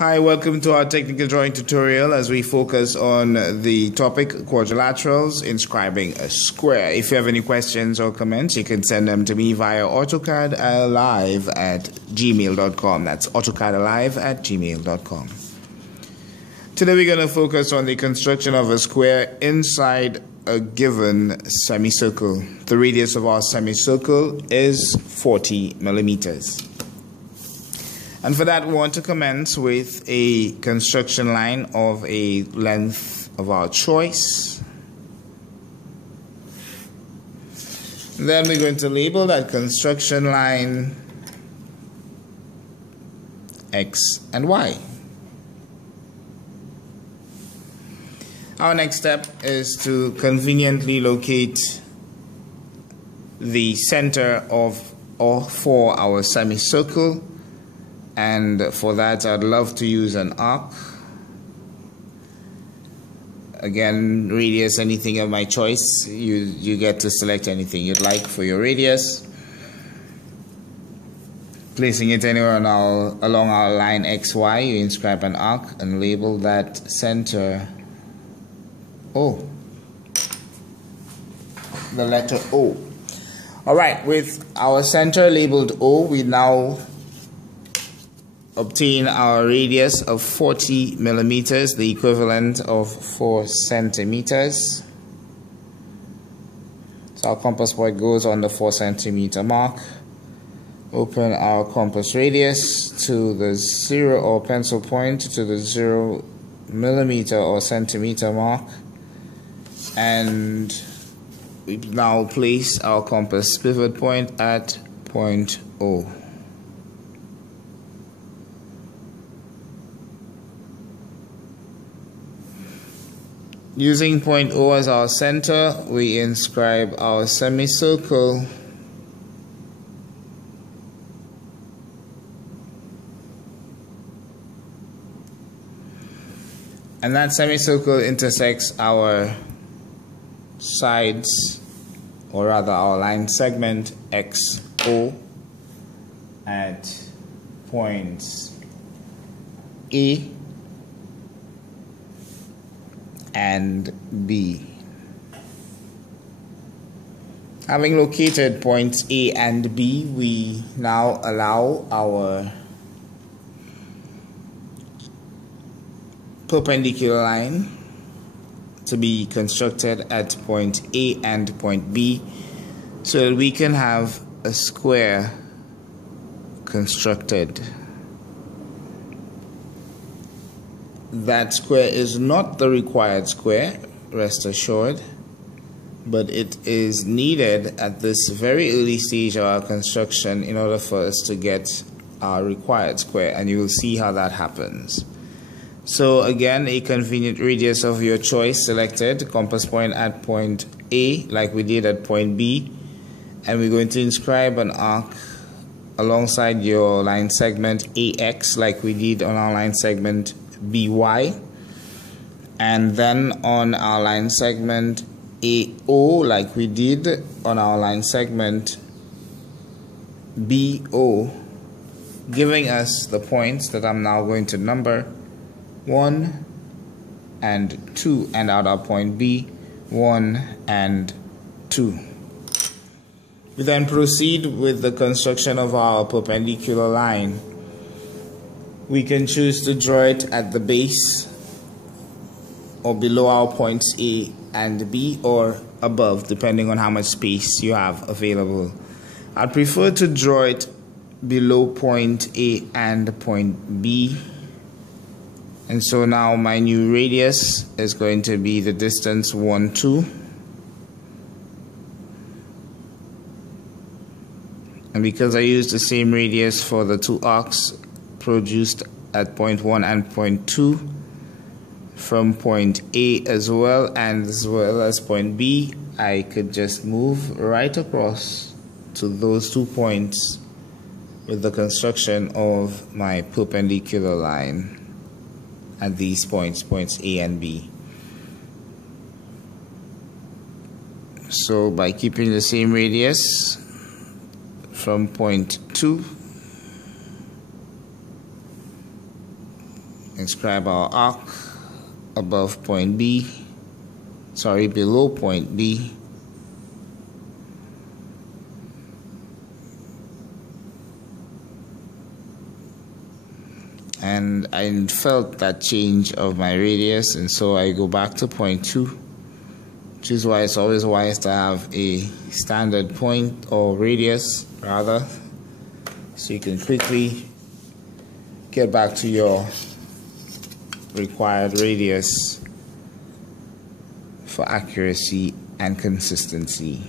Hi, welcome to our technical drawing tutorial as we focus on the topic quadrilaterals, inscribing a square. If you have any questions or comments, you can send them to me via autocadalive@gmail.com. That's autocadalive@gmail.com. Today we're going to focus on the construction of a square inside a given semicircle. The radius of our semicircle is 40 millimeters. And for that, we want to commence with a construction line of a length of our choice. Then we're going to label that construction line X and Y. Our next step is to conveniently locate the center of or for our semicircle. And for that, I'd love to use an arc. Again, radius, anything of my choice. You get to select anything you'd like for your radius. Placing it anywhere along our line XY, you inscribe an arc and label that center O. The letter O. Alright, with our center labeled O, we now obtain our radius of 40 millimeters, the equivalent of 4 centimeters. So our compass point goes on the 4 centimeter mark. Open our compass radius to the 0 or pencil point to the 0 millimeter or centimeter mark, and we now place our compass pivot point at point O. Using point O as our center, we inscribe our semicircle and that semicircle intersects our sides, or rather our line segment XO at points A and B. Having located points A and B, we now allow our perpendicular line to be constructed at point A and point B so that we can have a square constructed. That square is not the required square, rest assured, but it is needed at this very early stage of our construction in order for us to get our required square, and you will see how that happens. So again, a convenient radius of your choice selected, compass point at point A like we did at point B, and we're going to inscribe an arc alongside your line segment AX like we did on our line segment BY, and then on our line segment AO like we did on our line segment BO, giving us the points that I'm now going to number 1 and 2, and out of point B 1 and 2. We then proceed with the construction of our perpendicular line. We can choose to draw it at the base or below our points A and B, or above, depending on how much space you have available. I'd prefer to draw it below point A and point B. And so now my new radius is going to be the distance 1, 2. And because I used the same radius for the two arcs produced at point 1 and point 2 from point A as well as point B, I could just move right across to those 2 points with the construction of my perpendicular line at these points A and B. So by keeping the same radius from point 2 inscribe our arc above point B, below point B. And I felt that change of my radius, and so I go back to point 2, which is why it's always wise to have a standard point or radius rather, so you can quickly get back to your required radius for accuracy and consistency.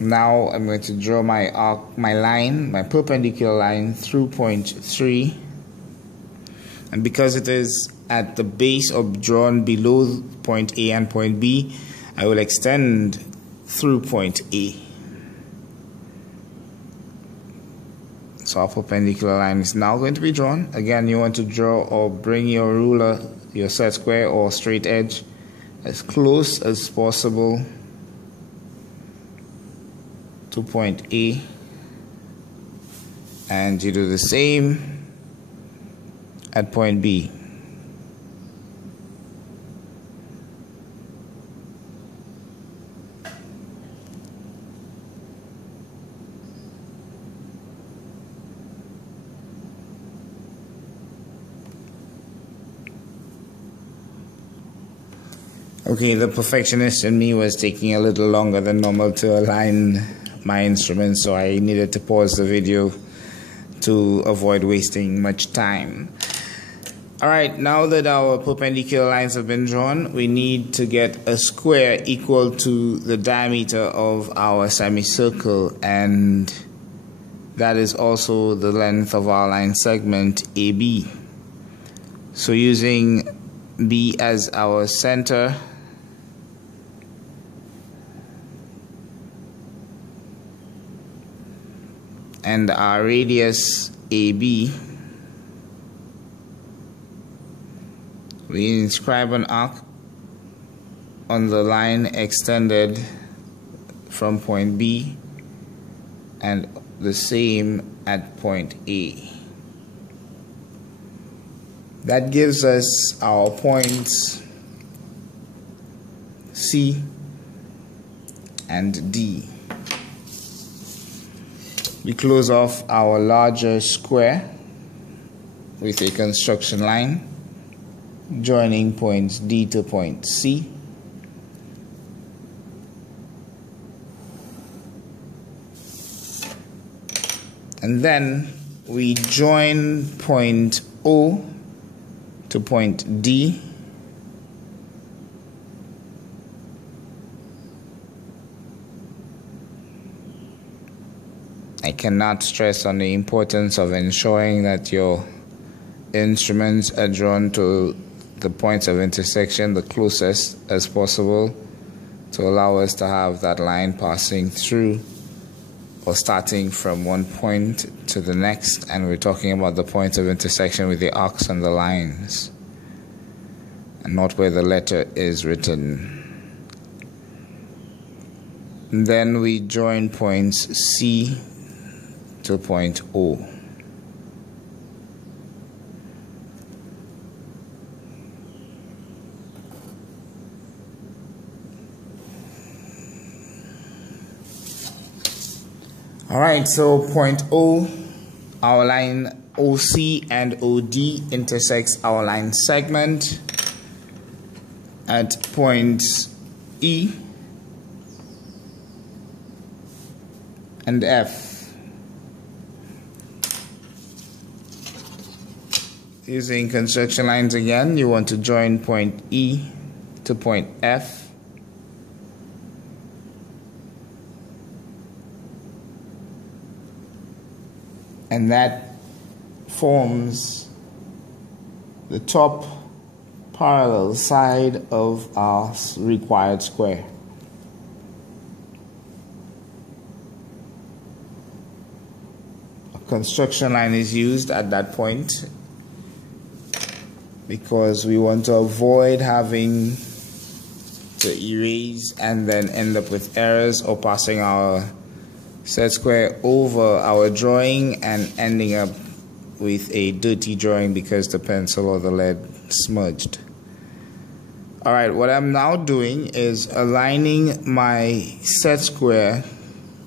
Now I'm going to draw my arc, my perpendicular line through point 3, and because it is at the base of drawn below point A and point B, I will extend through point A. So our perpendicular line is now going to be drawn. Again, you want to draw or bring your ruler, your set square or straight edge, as close as possible to point A, and you do the same at point B. Okay, the perfectionist in me was taking a little longer than normal to align my instrument, so I needed to pause the video to avoid wasting much time. Alright, now that our perpendicular lines have been drawn, we need to get a square equal to the diameter of our semicircle, and that is also the length of our line segment AB. So using B as our center, and our radius AB, we inscribe an arc on the line extended from point B, and the same at point A. That gives us our points C and D. We close off our larger square with a construction line joining points D to point C. And then we join point O to point D, I cannot stress on the importance of ensuring that your instruments are drawn to the points of intersection the closest as possible to allow us to have that line passing through or starting from one point to the next, and we're talking about the points of intersection with the arcs and the lines and not where the letter is written. And then we join points C to point O. Alright, so point O, our line OC and OD intersects our line segment at points E and F. Using construction lines again, you want to join point E to point F. And that forms the top parallel side of our required square. A construction line is used at that point because we want to avoid having to erase and then end up with errors or passing our set square over our drawing and ending up with a dirty drawing because the pencil or the lead smudged. Alright, what I'm now doing is aligning my set square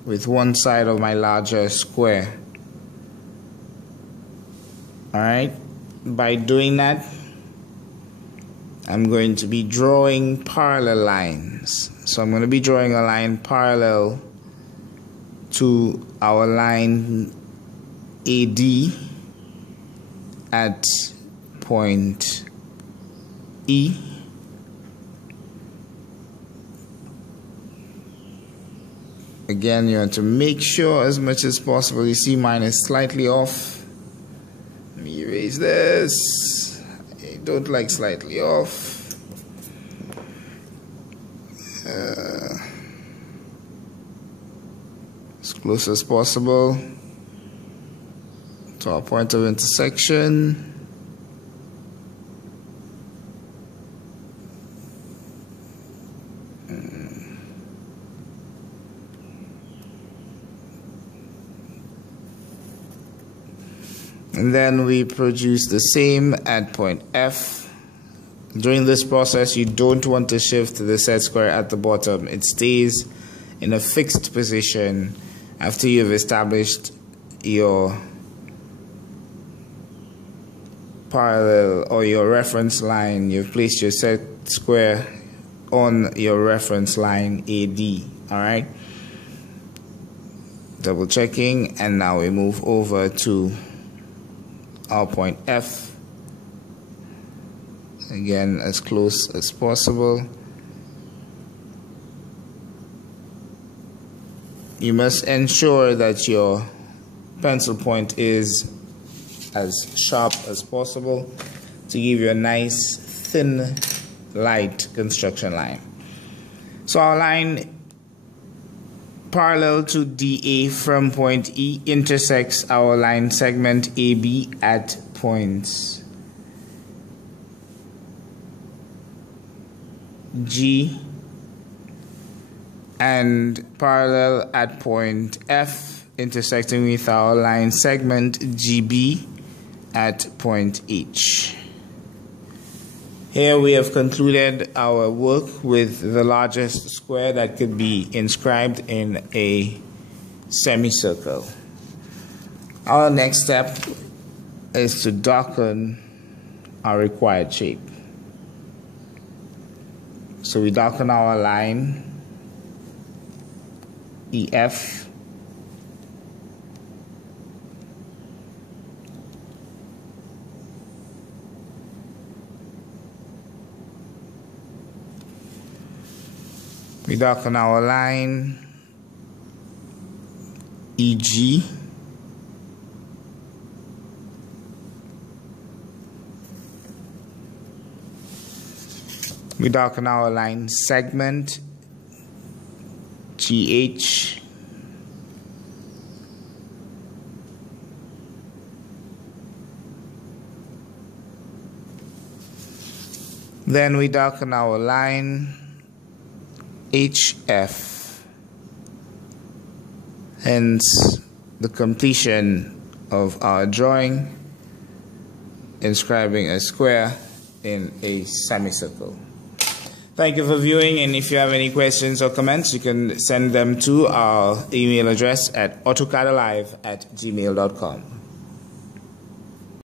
with one side of my larger square. Alright, by doing that, I'm going to be drawing parallel lines. So I'm going to be drawing a line parallel to our line AD at point E. Again, you want to make sure as much as possible. You see mine is slightly off. Let me erase this. I don't like slightly off. As close as possible to our point of intersection. And then we produce the same at point F. During this process, you don't want to shift the set square at the bottom. It stays in a fixed position after you've established your parallel or your reference line. You've placed your set square on your reference line AD. Alright? Double checking, and now we move over to our point F, again as close as possible. You must ensure that your pencil point is as sharp as possible to give you a nice thin light construction line. So our line parallel to DA from point E intersects our line segment AB at points G and parallel at point F, intersecting with our line segment GB at point H. Here we have concluded our work with the largest square that could be inscribed in a semicircle. Our next step is to darken our required shape. So we darken our line EF. We darken our line EG. We darken our line segment GH. Then we darken our line HF, hence the completion of our drawing, inscribing a square in a semicircle. Thank you for viewing, and if you have any questions or comments, you can send them to our email address at autocadalive@gmail.com.